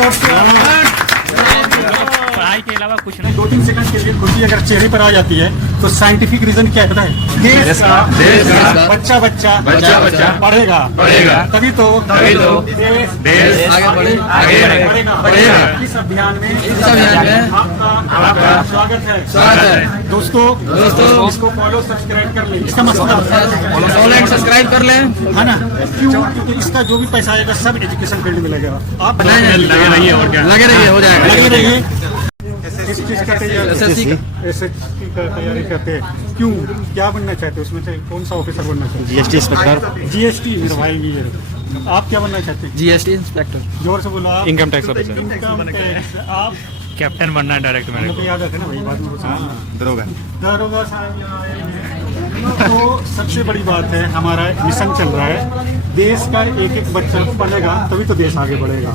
जोर से पढ़ाई के अलावा कुछ नहीं। 2-3 सेकंड के लिए खुशी अगर चेहरे पर आ जाती है तो साइंटिफिक रीजन क्या है पता है? देश का बच्चा पढ़ेगा तभी तो देश आगे बढ़ेगा। इस अभियान में आपका स्वागत है। दोस्तों इसको फॉलो सब्सक्राइब कर लें। इसका मतलब सब्सक्राइब कर लें, है ना? क्यों? क्योंकि इसका जो भी पैसा आएगा सब एजुकेशन फील्ड में लगेगा। आप लगे रहिए और क्या लगे रहिए, हो जाएगा। लगे रहिए। किस चीज का तैयारी? SSC का तैयारी करते हैं। क्यों, क्या बनना चाहते हैं? उसमें से कौन सा ऑफिसर बनना चाहते हैं? GST inspector. GST मेरे भाई ये आप क्या बनना चाहते हैं? GST inspector. जोर से बोलो आप। Income tax officer. Income tax. आप कैप्टन बनना है डायरेक्ट मेरे मतलब को। याद आते हैं ना भाई, बाद में कुछ दरोगा। दरोगा साहब यहाँ आए हैं। तो सबसे बड़ी बात है, हमारा मिशन चल रहा है, देश का एक एक बच्चा पढ़ेगा तभी तो देश आगे बढ़ेगा।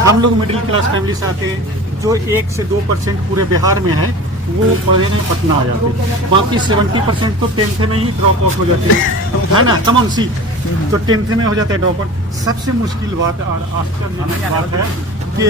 हम लोग मिडिल क्लास फैमिली से आते हैं, जो 1 से 2% पूरे बिहार में है वो पढ़ने पटना आ जाते हैं। बाकी 70% तो 10th में ही ड्रॉप आउट हो जाते हैं, है ना? कम ऑन सी तो 10th में हो जाता है ड्रॉप आउट। सबसे मुश्किल बात और आश्चर्य बात है कि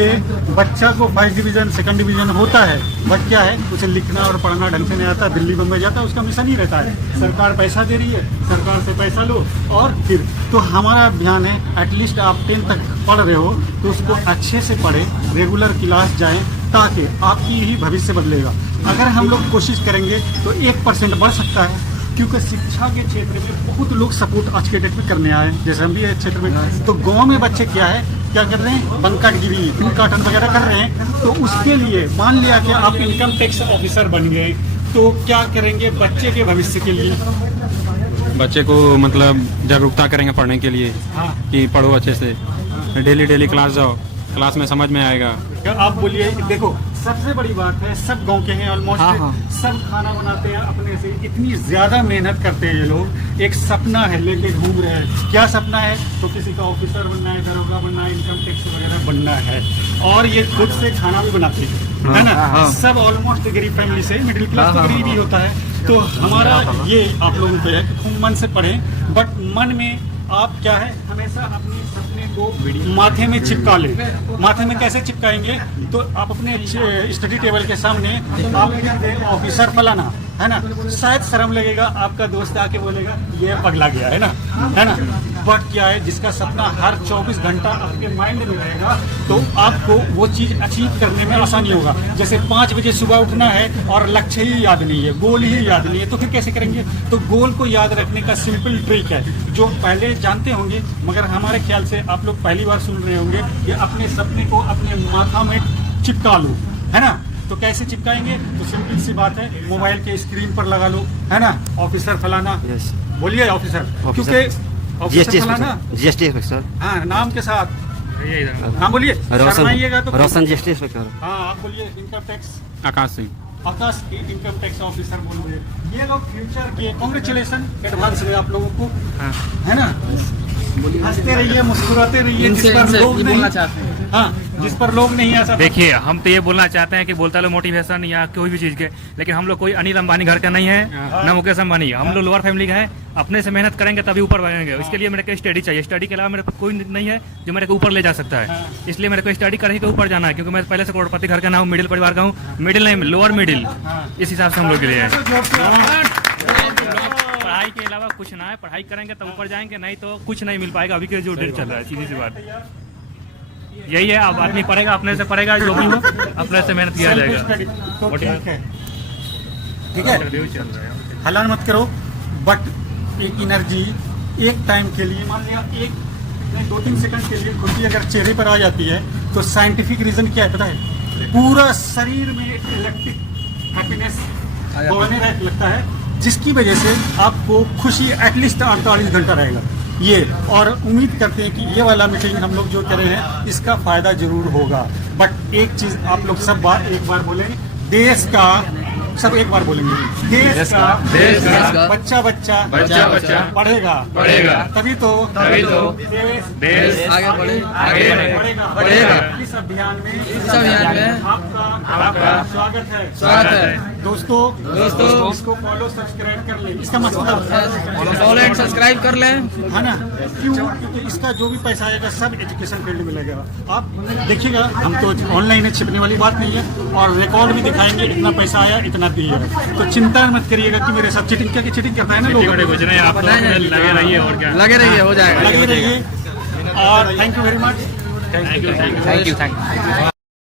बच्चा को फर्स्ट डिवीजन सेकंड डिवीजन होता है, बट क्या है, उसे लिखना और पढ़ना ढंग से नहीं आता, दिल्ली बम्बई जाता है, उसका मिशन ही रहता है सरकार पैसा दे रही है, सरकार से पैसा लो और फिर। तो हमारा अभियान है एटलीस्ट आप 10 तक पढ़ रहे हो तो उसको अच्छे से पढ़े, रेगुलर क्लास जाएं, ताकि आपकी ही भविष्य बदलेगा। अगर हम लोग कोशिश करेंगे तो 1% बढ़ सकता है, क्योंकि शिक्षा के क्षेत्र में बहुत लोग सपोर्ट आज के डेट में करने आए हैं, जैसे हम भी है क्षेत्र में। तो गांव में बच्चे क्या कर रहे हैं, बंकाटगिरी पिनकाटन वगैरह कर रहे हैं। तो उसके लिए मान लिया कि आप इनकम टैक्स ऑफिसर बन गए तो क्या करेंगे बच्चे के भविष्य के लिए? बच्चे को मतलब जागरूकता करेंगे पढ़ने के लिए। हाँ। कि पढ़ो अच्छे से, डेली क्लास जाओ, क्लास में समझ में आएगा। आप बोलिए। देखो सबसे बड़ी बात है, सब गांव के हैं ऑलमोस्ट। हाँ। सब खाना बनाते हैं अपने से, इतनी ज्यादा मेहनत करते हैं ये लोग। एक सपना है लेके घूम रहे हैं। क्या सपना है? तो किसी का ऑफिसर बनना है, दरोगा बनना है, इनकम टैक्स वगैरह बनना है, और ये खुद से खाना भी बनाते हैं, है ना? सब ऑलमोस्ट गरीब फैमिली से, मिडिल क्लास तो गरीब ही होता है। तो हमारा ये आप लोगों पे है कि खूब मन से पढ़ें, बट मन में आप क्या है, हमेशा अपने सपने को माथे में चिपका लें। माथे में कैसे चिपकाएंगे? तो आप अपने स्टडी टेबल के सामने आप लिखते हैं ऑफिसर फलाना, है ना? शायद शर्म लगेगा, आपका दोस्त आके बोलेगा ये पगला गया है ना? बट क्या है, जिसका सपना हर 24 घंटा आपके माइंड में रहेगा तो आपको वो चीज़ अचीव करने में आसानी होगा। जैसे 5 बजे सुबह उठना है और लक्ष्य ही याद नहीं है, गोल ही याद नहीं है, तो फिर कैसे करेंगे? तो गोल को याद रखने का सिंपल ट्रिक है, जो पहले जानते होंगे मगर हमारे ख्याल से आप लोग पहली बार सुन रहे होंगे, कि अपने सपने को अपने माथा में चिपका लो, है ना? तो कैसे चिपकाएंगे? तो सिंपल सी बात है, मोबाइल के स्क्रीन पर लगा लो, है ना? ऑफिसर फलाना। बोलिए ऑफिसर, क्योंकि GST फलाना, GST इंस्पेक्टर। हाँ, नाम के साथ नाम बोलिए, शर्माइएगा तो। रोशन GST इंस्पेक्टर। हाँ, आप बोलिए इनकम टैक्स। आकाश सिंह। आकाश की इनकम टैक्स ऑफिसर बोल रहे हैं। ये लोग फ्यूचर के, कांग्रेचुलेशन एडवांस में आप लोगों को, है ना? हंसते रहिए, मुस्कुराते रहिए, जिस पर लोग नहीं, हाँ, जिस पर लोग नहीं ऐसा। देखिए, हम तो ये बोलना चाहते हैं कि बोलता लोग मोटिवेशन या कोई भी चीज़ के, लेकिन हम लोग कोई अनिल अंबानी घर का नहीं है, ना मुकेश अंबानी। हम लोग लोअर फैमिली का है, अपने से मेहनत करेंगे तभी ऊपर बढ़ेंगे। इसके लिए मेरे को स्टडी चाहिए, स्टडी के अलावा मेरे पास कोई नहीं है जो मेरे को ऊपर ले जा सकता है। इसलिए मेरे को स्टडी करके ऊपर जाना है, क्योंकि मैं पहले से करोड़पति घर का ना हूँ, मिडिल परिवार का हूँ। मिडिल नहीं, लोअर मिडिल, इस हिसाब से हम लोग के लिए है। पढ़ाई के अलावा कुछ ना है, पढ़ाई करेंगे तब ऊपर जाएंगे, नहीं तो कुछ नहीं मिल पाएगा। अभी के जो डेट चल रहा है, सीधी सी बात यही है। अब आदमी पढ़ेगा, अपने से पढ़ेगा, जो भी हो अपने से मेहनत किया जाएगा। ठीक है, हलाल मत करो, बट एक एनर्जी एक टाइम के लिए, मान लिया 2-3 सेकंड के लिए खुशी अगर चेहरे पर आ जाती है तो साइंटिफिक रीजन क्या है पता है? पूरा शरीर में इलेक्ट्रिक हैप्पीनेस होने लगता है, जिसकी वजह से आपको खुशी एटलीस्ट 48 घंटा रहेगा ये। और उम्मीद करते हैं कि ये वाला मीटिंग हम लोग जो कर रहे हैं इसका फायदा जरूर होगा। बट एक चीज आप लोग सब एक बार बोलेंगे, देश का, सब एक बार बोलेंगे, देश का बच्चा पढ़ेगा तभी तो देश आगे बढ़ेगा। इस अभियान में आपका स्वागत है। दोस्तों इसको फॉलो सब्सक्राइब कर ले, इसका मतलब फॉलो एंड सब्सक्राइब कर लें। है ना, क्यों? क्योंकि इसका जो भी पैसा आएगा सब एजुकेशन फील्ड में लगेगा। आप देखिएगा, हम तो ऑनलाइन है, छिपने वाली बात नहीं है, और रिकॉर्ड भी दिखाएंगे, इतना पैसा आया, इतना दिए। तो चिंता मत करिएगा कि मेरे साथ चीटिंग, क्या चीटिंग करता है ना लोग। कुछ नहीं, आप लगे रहिए और क्या, लगे रहिए, हो जाएगा। लगे रहिए। और thank you very much. Thank you.